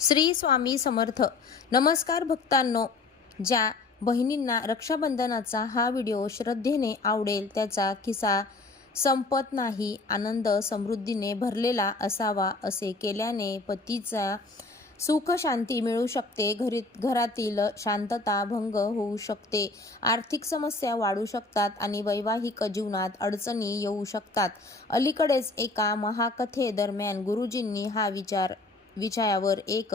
श्री स्वामी समर्थ. नमस्कार भक्तांनो. ज्या बहिणींना रक्षाबंधनाचा हा व्हिडिओ श्रद्धेने आवडेल त्याचा खिसा संपत नाही, आनंद समृद्धीने भरलेला असावा. असे केल्याने पतीचा सुख शांती मिळू शकते, घरातील शांतता भंग होऊ शकते, आर्थिक समस्या वाढू शकतात आणि वैवाहिक जीवनात अडचणी येऊ शकतात. अलीकडेच एका महाकथेदरम्यान गुरुजींनी हा विषयावर एक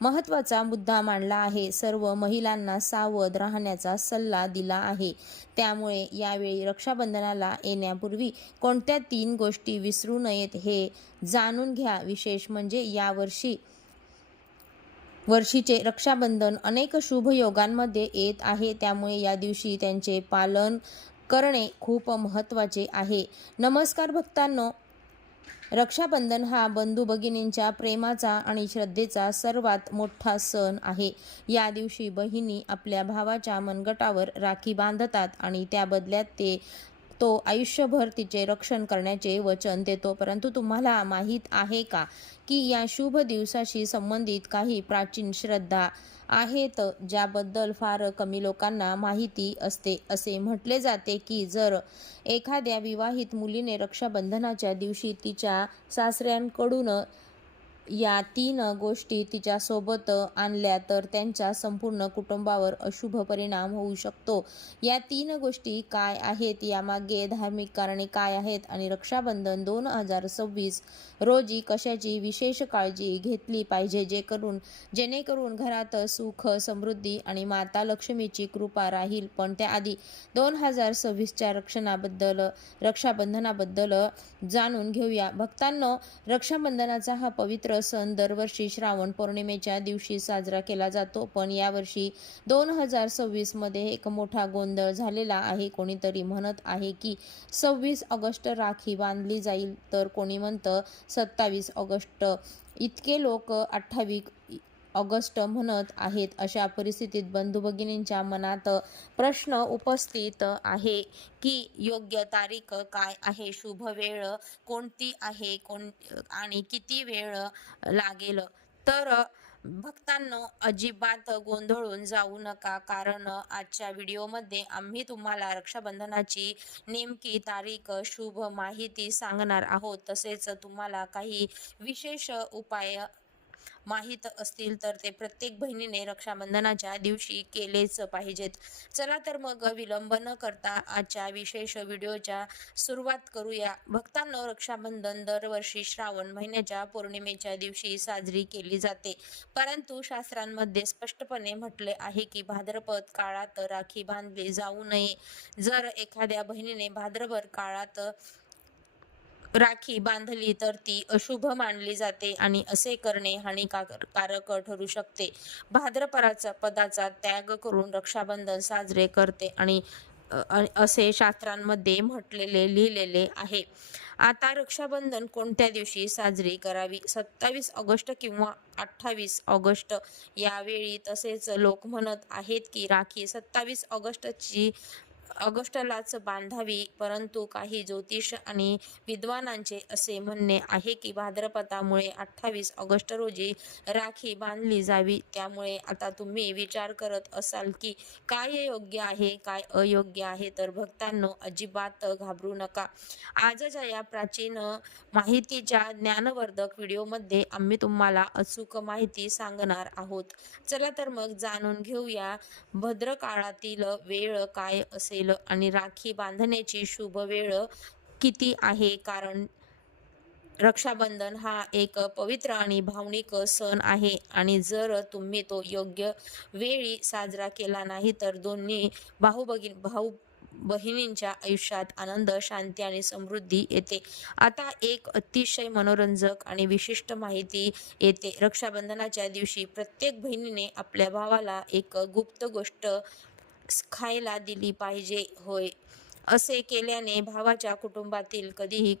महत्त्वाचा मुद्दा मांडला आहे. सर्व महिलांना सावध राहण्याचा सल्ला दिला आहे. त्यामुळे यावेळी रक्षाबंधनाला येण्यापूर्वी कोणत्या 3 गोष्टी विसरू नयेत हे जाणून घ्या. विशेष म्हणजे या वर्षीचे रक्षाबंधन अनेक शुभयोगांमध्ये येत आहे, त्यामुळे या दिवशी त्यांचे पालन करणे खूप महत्त्वाचे आहे. नमस्कार भक्तांनो. रक्षाबंधन हा बंधू भगिनींच्या प्रेमाचा आणि श्रद्धेचा सर्वात मोठा सण आहे. या दिवशी बहिणी आपल्या भावाच्या मनगटावर राखी बांधतात आणि त्या बदल्यात तो आयुष्यभर तिचे रक्षण करण्याचे वचन देतो. परंतु तुम्हाला माहीत आहे का की या शुभ दिवसाशी संबंधित काही प्राचीन श्रद्धा आहेत ज्याबद्दल फार कमी लोकांना माहिती असते. असे म्हटले जाते की जर एखाद्या विवाहित मुलीने रक्षाबंधनाच्या दिवशी तिच्या सासऱ्यांकडून या 3 गोष्टी तिच्यासोबत आणल्या तर त्यांच्या संपूर्ण कुटुंबावर अशुभ परिणाम होऊ शकतो. या 3 गोष्टी काय आहेत, यामागे धार्मिक कारणे काय आहेत आणि रक्षाबंधन 2026 रोजी कशाची विशेष काळजी घेतली पाहिजे जेणेकरून घरात सुख, समृद्धी आणि माता लक्ष्मीची कृपा राहील. पण त्याआधी 2026च्या रक्षाबंधनाबद्दल जाणून घेऊया. भक्तांनो, रक्षाबंधनाचा हा पवित्र सण दरवर्षी श्रावण पौर्णिमेच्या दिवशी साजरा केला जातो. पण यावर्षी 2026 मध्ये एक मोठा गोंधळ झालेला आहे. कोणीतरी म्हणत आहे की 26 ऑगस्ट राखी बांधली जाईल, तर कोणी म्हणतं 27 ऑगस्ट. इतके लोक 28 ऑगस्ट म्हणत आहेत. अशा परिस्थितीत बंधू भगिनींच्या मनात प्रश्न उपस्थित आहे की योग्य तारीख काय आहे, शुभ वेळ कोणती आहे, आणि किती वेळ लागेल. तर भक्तांनो, अजिबात गोंधळून जाऊ नका, कारण आजच्या व्हिडिओमध्ये आम्ही तुम्हाला रक्षाबंधनाची नेमकी तारीख, शुभ माहिती सांगणार आहोत. तसेच तुम्हाला काही विशेष उपाय माहीत असतील तर ते प्रत्येक बहिणीने रक्षाबंधनाच्या दिवशी केलेच पाहिजेत. चला तर मग विलंब न करता आजच्या विशेष व्हिडिओच्या सुरुवात करूया. भक्तांनो, रक्षाबंधन दरवर्षी श्रावण महिन्याच्या पौर्णिमेच्या दिवशी साजरी केली जाते. परंतु शास्त्रांमध्ये स्पष्टपणे म्हटले आहे की भाद्रपद काळात राखी बांधली जाऊ नये. जर एखाद्या बहिणीने भाद्रपद काळात राखी बांधली तर ती अशुभ मानली जाते आणि असे करणे हानिकारक ठरू शकते. भाद्रपदाचा त्याग करून रक्षाबंधन साजरे करते आणि असे शास्त्रांमध्ये लिहिलेले आहे. आता रक्षाबंधन कोणत्या दिवशी साजरी करावी? 27 ऑगस्ट किंवा 28 ऑगस्ट यावेळी. तसेच लोक म्हणत आहेत की राखी 27 ऑगस्टलाच बांधावी. परंतु काही ज्योतिष आणि विद्वानांचे असे म्हणणे आहे की भाद्रपदामुळे 28 ऑगस्ट रोजी राखी बांधली जावी. त्यामुळे आता तुम्ही विचार करत असाल की काय योग्य आहे, काय अयोग्य आहे. तर भक्तांनो, अजिबात घाबरू नका. आजच्या या प्राचीन माहितीच्या ज्ञानवर्धक व्हिडिओमध्ये आम्ही तुम्हाला अचूक माहिती सांगणार आहोत. चला तर मग जाणून घेऊया भद्रकाळातील वेळ काय असेल आणि राखी बांधण्याची शुभ वेळ किती आहे. कारण रक्षाबंधन हा एक पवित्र आणि भावनिक सण आहे आणि जर तुम्ही तो योग्य वेळी साजरा केला नाही तर दोन्ही भाऊ बहिणींच्या आयुष्यात आनंद, शांती आणि समृद्धी येते. आता एक अतिशय मनोरंजक आणि विशिष्ट माहिती येते. रक्षाबंधनाच्या दिवशी प्रत्येक बहिणीने आपल्या भावाला एक गुप्त गोष्ट खायला दिली पाहिजे. होय, असे केल्याने भावाच्या कुटुंबातील कधीही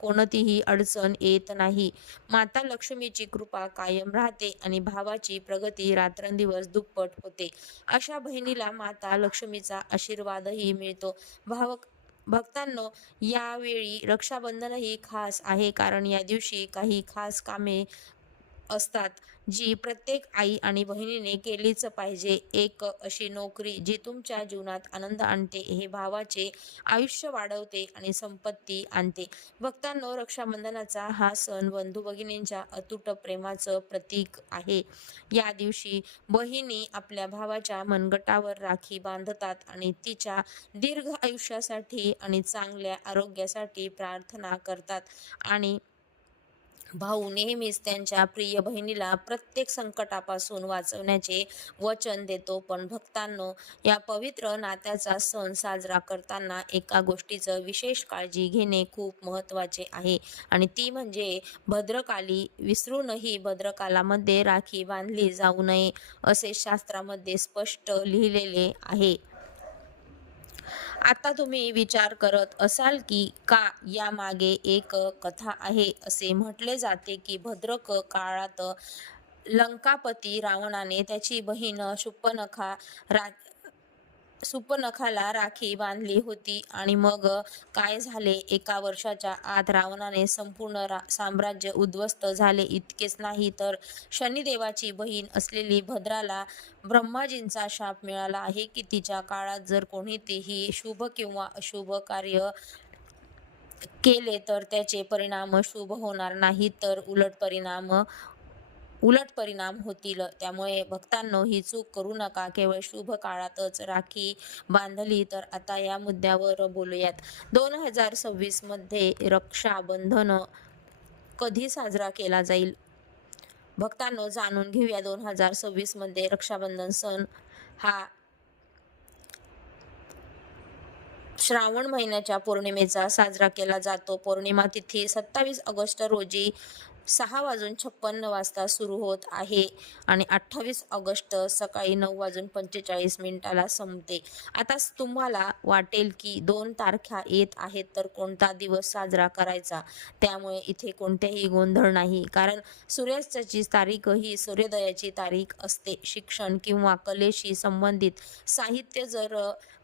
कोणतीही अडचण येत नाही, माता लक्ष्मीची कृपा कायम राहते आणि भावाची प्रगती रात्रंदिवस दुप्पट होते. अशा बहिणीला माता लक्ष्मीचा आशीर्वादही मिळतो. भक्तांनो, यावेळी रक्षाबंधनही खास आहे, कारण या दिवशी काही खास कामे असतात, जी प्रत्येक आई आणि बहिणीने केलीच पाहिजे. एक अशी नोकरी जी तुमच्या जीवनात आनंद आणते, हे भावाचे आयुष्य वाढवते आणि संपत्ती आणते. भक्तांनो, रक्षाबंधनाचा हा सण बंधू भगिनींच्या अतूट प्रेमाचं प्रतीक आहे. या दिवशी बहिणी आपल्या भावाच्या मनगटावर राखी बांधतात आणि तिच्या दीर्घ आयुष्यासाठी आणि चांगल्या आरोग्यासाठी प्रार्थना करतात. आणि भाऊ नेहमीच त्यांच्या प्रिय बहिणीला प्रत्येक संकटापासून वाचवण्याचे वचन देतो. पण भक्तांनो, या पवित्र नात्याचा सण साजरा करताना एका गोष्टीचं विशेष काळजी घेणे खूप महत्त्वाचे आहे, आणि ती म्हणजे भद्रकाली. विसरूनही भद्रकालामध्ये राखी बांधली जाऊ नये, असे शास्त्रामध्ये स्पष्ट लिहिलेले आहे. आता तुम्ही विचार करत असाल की का यामागे एक कथा आहे. असे म्हटले जाते की भद्रक काळात लंकापती रावणाने त्याची बहीण सुपनखाला राखी बांधली होती. आणि मग काय झाले, एका वर्षाच्या आत रावणाने संपूर्ण साम्राज्य उद्ध्वस्त झाले. इतकेच नाही तर शनिदेवाची बहीण असलेली भद्राला ब्रह्माजींचा शाप मिळाला आहे की तिच्या काळात जर कोणतेही शुभ किंवा अशुभ कार्य केले तर त्याचे परिणाम शुभ होणार नाहीत, तर उलट परिणाम होतील. त्यामुळे भक्तांनो, ही चूक करू नका. केवळ शुभ काळातच राखी बांधली. तर आता या मुद्द्यावर बोलूयात. 2026 मध्ये रक्षाबंधन कधी साजरा केला जाईल? भक्तांनो, जाणून घेऊया. 2026 मध्ये रक्षाबंधन सण हा श्रावण महिन्याच्या पौर्णिमेचा साजरा केला जातो. पौर्णिमा तिथी 27 ऑगस्ट रोजी 6:56 सुरू होत आहे आणि 28 ऑगस्ट सकाळी 9:45 संपते. आता तुम्हाला वाटेल की 2 तारखा येत आहेत, तर कोणता दिवस साजरा करायचा? त्यामुळे इथे कोणतेही गोंधळ नाही, कारण सूर्यास्ताची तारीख ही सूर्योदयाची तारीख असते. शिक्षण किंवा कलेशी संबंधित साहित्य जर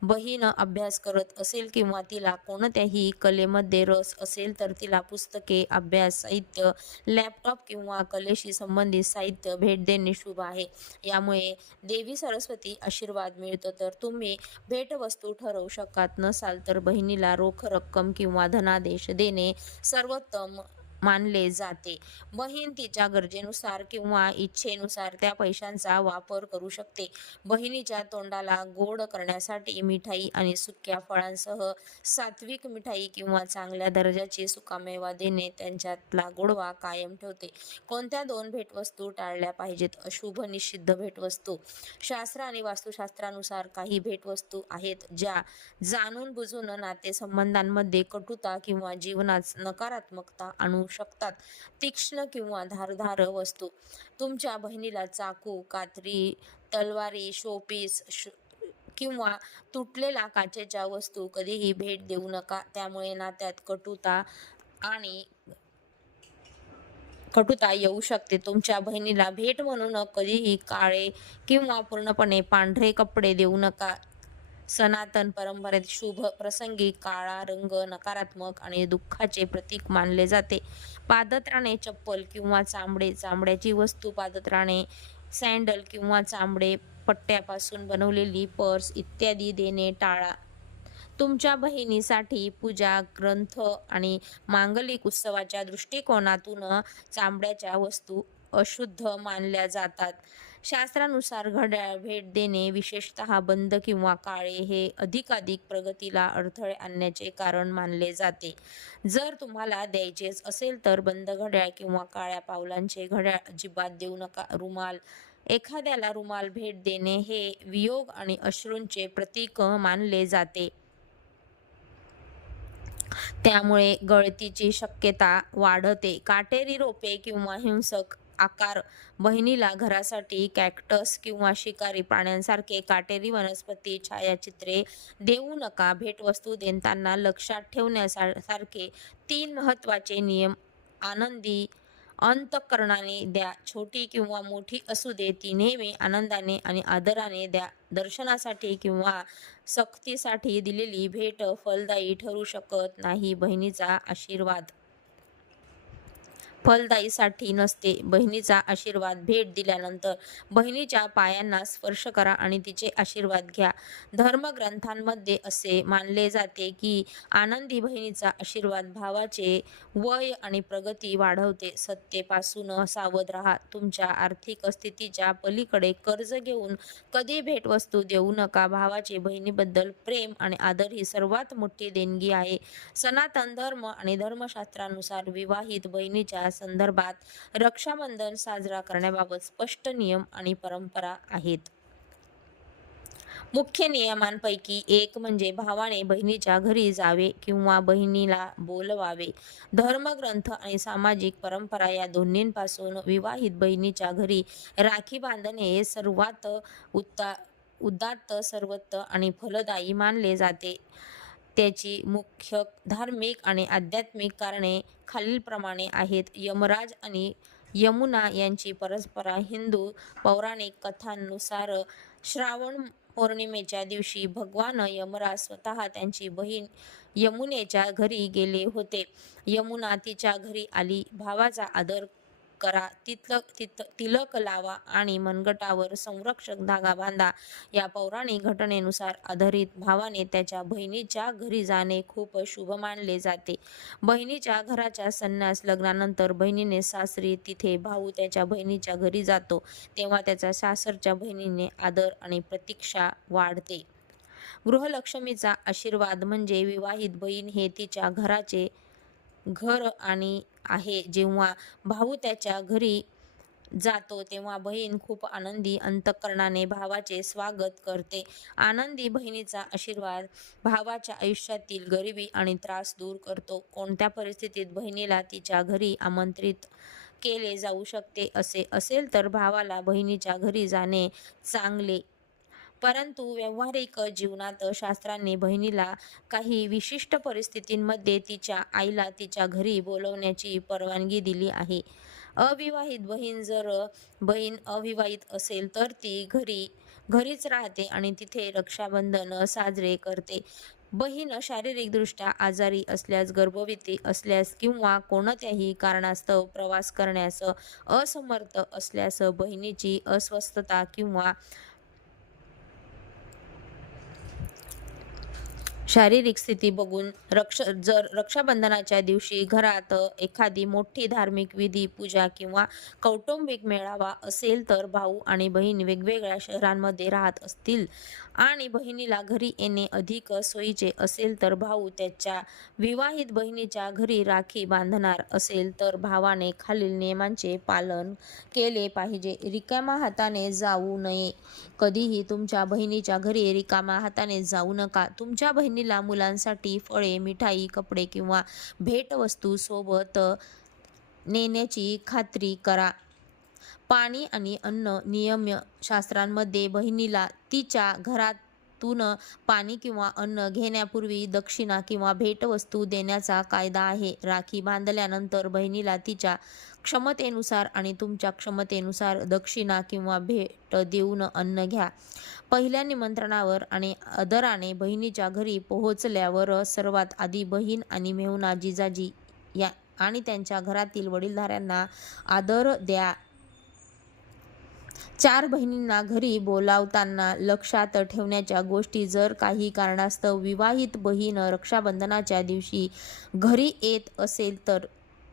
बहीण अभ्यास करत असेल किंवा तिला कोणत्याही कलेमध्ये रस असेल, तर तिला पुस्तके, अभ्यास साहित्य, लॅपटॉप किंवा कलेशी संबंधित साहित्य भेट देणे शुभ आहे. यामुळे देवी सरस्वती आशीर्वाद मिळतो. तर तुम्ही भेटवस्तू ठरवू शकत नसाल तर बहिणीला रोख रक्कम किंवा धनादेश देणे सर्वोत्तम मानले जाते. बहीण तिच्या गरजेनुसार किंवा इच्छेनुसार त्या पैशांचा वापर करू शकते. बहिणीच्या तोंडाला गोड करण्यासाठी मिठाई आणि सुक्या फळांसह सात्विक मिठाई किंवा चांगल्या दर्जाची सुकामेवा देणे त्यांच्यातला गोडवा कायम ठेवते. कोणत्या 2 भेटवस्तू टाळल्या पाहिजेत? अशुभ निषिद्ध भेटवस्तू. शास्त्र आणि वास्तुशास्त्रानुसार काही भेटवस्तू आहेत ज्या जाणून बुजून नातेसंबंधांमध्ये कटुता किंवा जीवनात नकारात्मकता आणू शकतात. तीक्ष्ण किंवा धारदार वस्तू. तुमच्या बहिणीला चाकू, कात्री, तलवारी, शोपीस किंवा तुटलेल्या काचेच्या वस्तू कधीही भेट देऊ नका. त्यामुळे नात्यात कटुता येऊ शकते. तुमच्या बहिणीला भेट म्हणून कधीही काळे किंवा पूर्णपणे पांढरे कपडे देऊ नका. सनातन परंपरेत शुभ प्रसंगी काळा रंग नकारात्मक आणि दुःखाचे प्रतीक मानले जाते. पादत्राणे, चप्पल किंवा चामड्याची वस्तू, पादत्राणे, सँडल किंवा चामडे पट्ट्यापासून बनवलेली पर्स इत्यादी देणे टाळा. तुमच्या बहिणीसाठी पूजा, ग्रंथ आणि मांगलिक उत्सवाच्या दृष्टिकोनातून चामड्याच्या वस्तू अशुद्ध मानल्या जातात. शास्त्रानुसार घड्याळ भेट देणे, विशेषतः बंद किंवा काळे, हे अधिकाधिक प्रगतीला अडथळे आणण्याचे कारण मानले जाते. जर तुम्हाला द्यायचेच असेल तर बंद घड्याळ किंवा काळ्या पावलांचे घड्याळ अजिबात देऊ नका. रुमाल. एखाद्याला रुमाल भेट देणे हे वियोग आणि अश्रूंचे प्रतीक मानले जाते. त्यामुळे गळतीची शक्यता वाढते. काटेरी रोपे किंवा हिंसक आकार. बहिणीला घरासाठी कॅक्टस किंवा शिकारी प्राण्यांसारखे काटेरी वनस्पती छायाचित्रे देऊ नका. भेटवस्तू देताना लक्षात ठेवण्यासारखे 3 महत्त्वाचे नियम. आनंदी अंतःकरणाने द्या. छोटी किंवा मोठी असू दे, ती नेहमी आनंदाने आणि आदराने द्या. दर्शनासाठी किंवा सक्तीसाठी दिलेली भेट फलदायी ठरू शकत नाही. बहिणीचा आशीर्वाद. फलदायीसाठी नसते. बहिणीचा आशीर्वाद भेट दिल्यानंतर बहिणीच्या पायांना स्पर्श करा आणि तिचे आशीर्वाद घ्या. धर्मग्रंथांमध्ये असे मानले जाते की आनंदी बहिणीचा आशीर्वाद भावाचे वय आणि प्रगती वाढवते. सत्तेपासून सावध राहा. तुमच्या आर्थिक स्थितीच्या पलीकडे कर्ज घेऊन कधी भेटवस्तू देऊ नका. भावाचे बहिणीबद्दल प्रेम आणि आदर ही सर्वात मोठी देणगी आहे. सनातन धर्म आणि धर्मशास्त्रानुसार विवाहित बहिणीच्या संदर्भात रक्षाबंधन साजरा करण्याबाबत स्पष्ट नियम आणि परंपरा आहेत. मुख्य नियमांपैकी एक म्हणजे भावाने बहिणीच्या घरी जावे किंवा बहिणीला बोलवावे. धर्मग्रंथ आणि सामाजिक परंपरा या दोन्हींपासून विवाहित बहिणीच्या घरी राखी बांधणे हे सर्वात उदात्त, सर्वोत्त आणि फलदायी मानले जाते. त्याची मुख्य धार्मिक आणि आध्यात्मिक कारणे खालीलप्रमाणे आहेत. यमराज आणि यमुना यांची परस्पर हिंदू पौराणिक कथांनुसार श्रावण पौर्णिमेच्या दिवशी भगवान यमराज स्वतः त्यांची बहीण यमुनेच्या घरी गेले होते. यमुना तिच्या घरी आली. भावाचा आदर करा, तिलक लावा आणि मनगटावर संरक्षक धागा बांधा. या पौराणिक घटनेनुसार आधारित भावाने त्याच्या बहिणीच्या घरी जाणे खूप शुभ मानले जाते. बहिणीच्या घराच्या संन्यास लग्नानंतर बहिणीने सासरी, तिथे भाऊ त्याच्या बहिणीच्या घरी जातो तेव्हा त्याचा सासरच्या बहिणीने आदर आणि प्रतीक्षा वाढते. गृहलक्ष्मीचा आशीर्वाद म्हणजे विवाहित बहीण हे तिच्या घराचे घर आणि आहे. जेव्हा भाऊ त्याच्या घरी जातो तेव्हा बहीण खूप आनंदी अंतःकरणाने भावाचे स्वागत करते. आनंदी बहिणीचा आशीर्वाद भावाच्या आयुष्यातील गरिबी आणि त्रास दूर करतो. कोणत्या परिस्थितीत बहिणीला तिच्या घरी आमंत्रित केले जाऊ शकते असे असेल तर भावाला बहिणीच्या घरी जाणे चांगले. परंतु व्यावहारिक जीवनात शास्त्रांनी बहिणीला काही विशिष्ट परिस्थितींमध्ये तिच्या आईला तिच्या घरी बोलवण्याची परवानगी दिली आहे. अविवाहित बहीण जर बहीण अविवाहित असेल तर ती घरीच राहते आणि तिथे रक्षाबंधन साजरे करते. बहीण शारीरिकदृष्ट्या आजारी असल्यास, गर्भवती असल्यास किंवा कोणत्याही कारणास्तव प्रवास करण्यास असमर्थ असल्यास बहिणीची अस्वस्थता किंवा शारीरिक स्थिती बघून जर रक्षाबंधनाच्या दिवशी घरात एखादी मोठी धार्मिक विधी, पूजा किंवा कौटुंबिक मेळावा असेल तर भाऊ आणि बहीण वेगवेगळ्या शहरांमध्ये राहत असतील आणि बहिणीला घरी येणे अधिक सोयीचे असेल तर भाऊ त्याच्या विवाहित बहिणीच्या घरी राखी बांधणार असेल तर भावाने खालील नियमांचे पालन केले पाहिजे. रिकाम्या हाताने जाऊ नये. कधीही तुमच्या बहिणीच्या घरी रिकाम्या हाताने जाऊ नका. तुमच्या बहिणीला मुलांसाठी फळे, मिठाई, कपडे किंवा भेटवस्तू सोबत नेण्याची खात्री करा. पाणी आणि अन्न नियम शास्त्रांमध्ये बहिणीला तिच्या घरातून पाणी किंवा अन्न घेण्यापूर्वी दक्षिणा किंवा भेटवस्तू देण्याचा कायदा आहे. राखी बांधल्यानंतर बहिणीला तिच्या क्षमतेनुसार आणि तुमच्या क्षमतेनुसार दक्षिणा किंवा भेट देऊन अन्न घ्या. पहिल्या निमंत्रणावर आणि आदराने बहिणीच्या घरी पोहोचल्यावर सर्वात आधी बहीण आणि मेहुणा, जिजाजी आणि त्यांच्या घरातील वडीलधाऱ्यांना आदर द्या. 4 बहिणींना घरी बोलावताना लक्षात ठेवण्याच्या गोष्टी. जर काही कारणास्तव विवाहित बहीण रक्षाबंधनाच्या दिवशी घरी येत असेल तर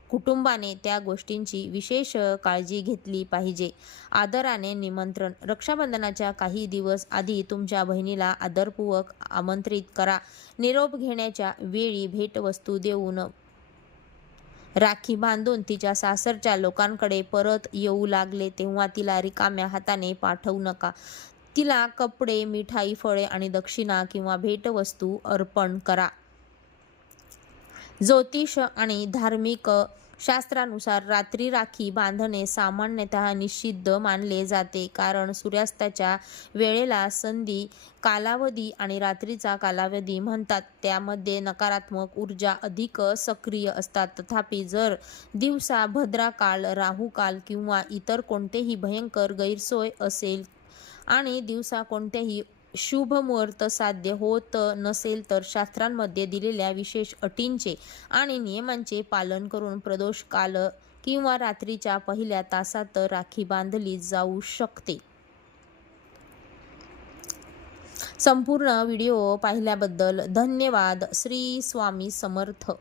कुटुंबाने त्या गोष्टींची विशेष काळजी घेतली पाहिजे. आदराने निमंत्रण. रक्षाबंधनाच्या काही दिवस आधी तुमच्या बहिणीला आदरपूर्वक आमंत्रित करा. निरोप घेण्याच्या वेळी भेटवस्तू देऊन राखी बांधून तिच्या सासरच्या लोकांकडे परत येऊ लागले तेव्हा तिला रिकाम्या हाताने पाठवू नका. तिला कपडे, मिठाई, फळे आणि दक्षिणा किंवा भेटवस्तू अर्पण करा. ज्योतिष आणि धार्मिक शास्त्रानुसार रात्री राखी बांधणे सामान्यतः निषिद्ध मानले जाते कारण सूर्यास्ताच्या वेळेला संधी कालावधी आणि रात्रीचा कालावधी म्हणतात. त्यामध्ये नकारात्मक ऊर्जा अधिक सक्रिय असतात. तथापि जर दिवसा भद्राकाळ, राहुकाल किंवा इतर कोणतेही भयंकर गैरसोय असेल आणि दिवसा कोणतेही शुभ मुहूर्त साध्य होत नसेल तर शास्त्रांमध्ये दिलेल्या विशेष अटींचे आणि नियमांचे पालन करून प्रदोष काल किंवा रात्रीच्या पहिल्या तासात राखी बांधली जाऊ शकते. संपूर्ण व्हिडिओ पाहिल्याबद्दल धन्यवाद. श्री स्वामी समर्थ.